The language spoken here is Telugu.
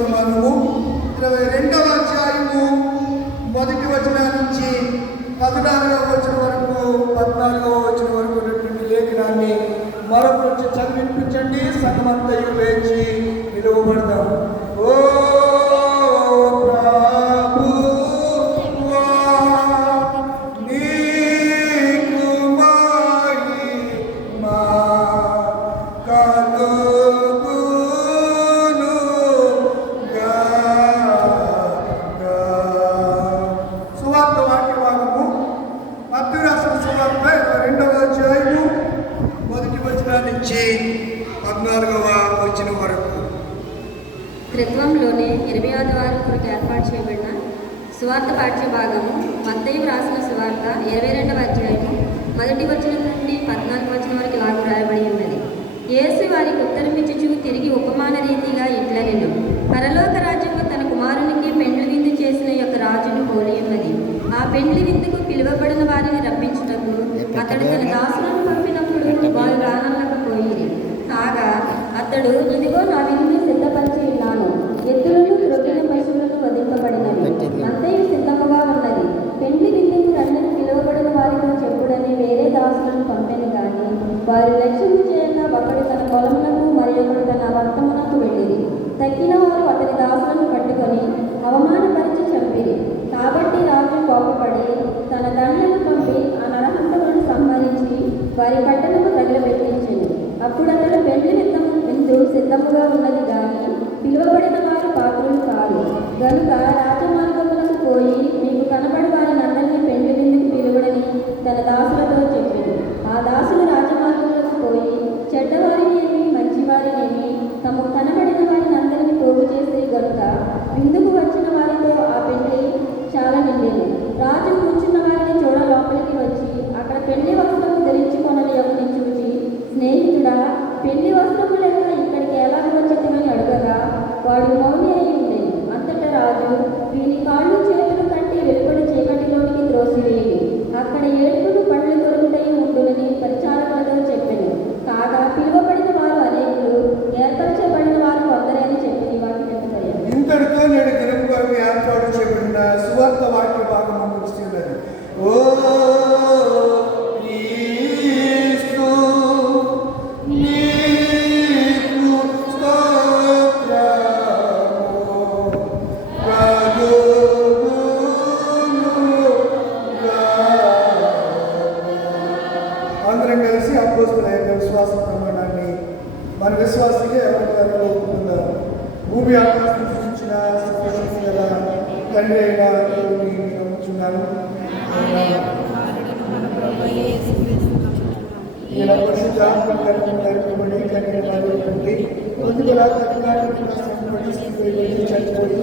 వర్తమానము ఇరవై రెండవ అధ్యాయము మొదటి వచన నుంచి పద్నాలుగవ వచనం వరకు పద్నాలుగవ వచనం వరకు ఉన్నటువంటి లేఖనాన్ని మరొక చదివించండి సంగమంతయు త్రిత్వంలోనే ఇరవై ఆదివారం కొరకు ఏర్పాటు చేయబడిన సువార్త పాఠ్య భాగము మత్తయి రాసిన సువార్త ఇరవై రెండవ అధ్యాయము మొదటి వచనం నుండి పద్నాలుగు వచనం వరకు ఇలాగ రాయబడి ఉన్నది. యేసు వారికి ఉత్తరమిచ్చుచు తిరిగి ఉపమాన రీతిగా ఇట్ల నేను పరలోక రాజ్యము తన కుమారునికి పెండ్లి విందు చేసిన యొక్క రాజును పోలి ఉన్నది. ఆ పెండ్లి విందుకు పిలువబడిన వారిని రప్పించినప్పుడు అతడు తన దాసులను పంపినప్పుడు వారు రానల్లకపోయిరి కాగా అతడు ఇది ఒకటి తన పొలమునకు మరి ఒకటి తన వర్తమునకు వెళ్ళిరి. తక్కిన వారు అతని దాసులను పట్టుకొని అవమానపరిచి చంపిరి. కాబట్టి రాజు కోపపడి తన దండను పంపి ఆ నరహంతకులను సంహరించి వారి పట్టణము తగిలబెట్టించింది అప్పుడు అతడు పెళ్ళి విత్తము విందు సిద్ధముగా ఉన్నది కానీ పిలువబడిన వారు పాత్రులు కాదు గనుక తమకు కనబడిన వారిని అందరినీ పోగు చేసే గనుక విందుకు వచ్చిన వారితో ఆ పెళ్ళి చాలా నిండేది. రాజు కూర్చున్న వారిని చూడ లోపలికి వచ్చి అక్కడ పెళ్ళి వస్త్రము ధరించుకొనని ఒకటి చూచి స్నేహితుడా పెళ్ళి వస్త్రము లేక ఇక్కడికి ఎలా వచ్చిందని అడగగా వాడు మౌని అయి ఉండేది అంతట రాజు వీని కాళ్ళు చేతులు కట్టి వెలుపడి చీకటిలోనికి త్రోసివేయి. అక్కడ ఏడు మన విశ్వాసకే ఎవరికారంలో ఒప్పుకుందాం భూమి ఆకాశం సృష్టించిన సర్వశక్తి గల తండ్రి అయిన దేవుని నమ్ముచున్నాను ఈయన పరిశుద్ధ చనిపోయి